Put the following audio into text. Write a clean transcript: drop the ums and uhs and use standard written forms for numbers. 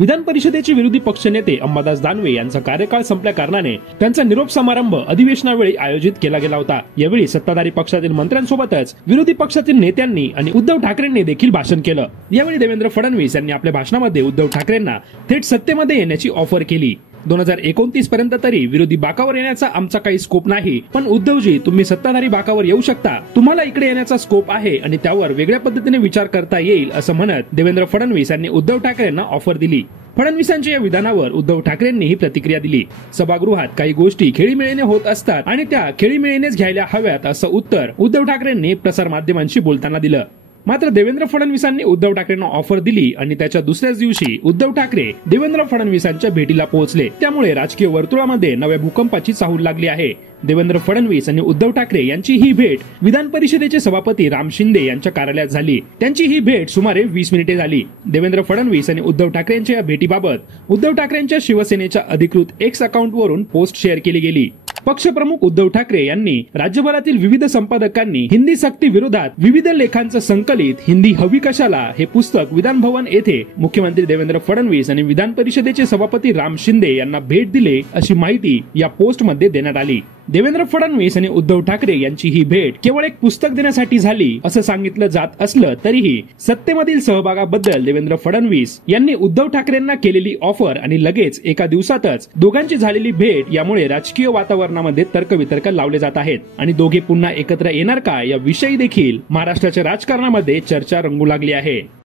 विधान परिषदेचे विरोधी पक्षनेते अंबादास दानवे यांचा कार्यकाळ संपल्या कारणाने त्यांचा निरोप समारंभ अधिवेशनावेळी आयोजित केला गेला होता। यावेळी सत्ताधारी पक्षातील मंत्र्यांसोबतच विरोधी पक्षातील नेत्यांनी आणि उद्धव ठाकरेंनी देखील भाषण केलं। यावेळी देवेंद्र फडणवीस यांनी आपल्या भाषणामध्ये उद्धव ठाकरेंना थेट सत्तेमध्ये येण्याची ऑफर केली। 2029 पर्यंत तरी विरोधी बाकावर येण्याचा आमचा काही स्कोप नाही, पण उद्धवजी तुम्ही सत्ताधारी बाकावर येऊ शकता, तुम्हाला इकडे येण्याचा स्कोप आहे आणि त्यावर वेगळ्या पद्धतीने विचार करता येईल असं म्हणत देवेंद्र फडणवीस यांनी उद्धव ठाकरेंना ऑफर दिली। फडणवीसांच्या या विधानावर उद्धव ठाकरेंनी ही प्रतिक्रिया दिली। सभागृहात काही गोष्टी खेळीमेळीने होत असतात आणि त्या खेळीमेळीनेच घ्यायला हव्यात असं उत्तर उद्धव ठाकरेंनी प्रसार माध्यमांशी बोलताना दिलं। मात्र देवेंद्र फडणवीसांनी उद्धव ठाकरेंना ऑफर दिली आणि त्याच्या दुसऱ्याच दिवशी उद्धव ठाकरे देवेंद्र फडणवीसांच्या भेटीला पोहोचले। त्यामुळे राजकीय वर्तुळामध्ये नव्या भूकंपाची चाहूल लागली आहे। देवेंद्र फडणवीस आणि उद्धव ठाकरे यांची ही भेट विधान परिषदेचे सभापती राम शिंदे यांच्या कार्यालयात झाली। त्यांची ही भेट सुमारे 20 मिनिटे झाली। देवेंद्र फडणवीस आणि उद्धव ठाकरेंच्या या भेटीबाबत उद्धव ठाकरेंच्या शिवसेनेच्या अधिकृत एक्स अकाउंटवरून पोस्ट शेअर केली गेली। पक्षप्रमुख उद्धव ठाकरे यांनी राज्यभरातील विविध संपादकांनी हिंदी सक्ती विरोधात विविध लेखांचं संकलित हिंदी हवी कशाला हे पुस्तक विधान भवन येथे मुख्यमंत्री देवेंद्र फडणवीस आणि विधान परिषदेचे सभापती राम शिंदे यांना भेट दिले अशी माहिती या पोस्ट मध्ये देण्यात आली। देवेंद्र फडणवीस आणि उद्धव ठाकरे यांची ही भेट केवळ एक पुस्तक देण्यासाठी झाली असं सांगितलं जात असलं तरीही सत्तेमधील सहभागाबद्दल देवेंद्र फडणवीस यांनी उद्धव ठाकरेंना केलेली ऑफर आणि लगेच एका दिवसातच दोघांची झालेली भेट यामुळे राजकीय वातावरणामध्ये तर्कवितर्क लावले जात आहेत आणि दोघे पुन्हा एकत्र येणार का या विषयी देखील महाराष्ट्राच्या राजकारणामध्ये चर्चा रंगू लागली आहे।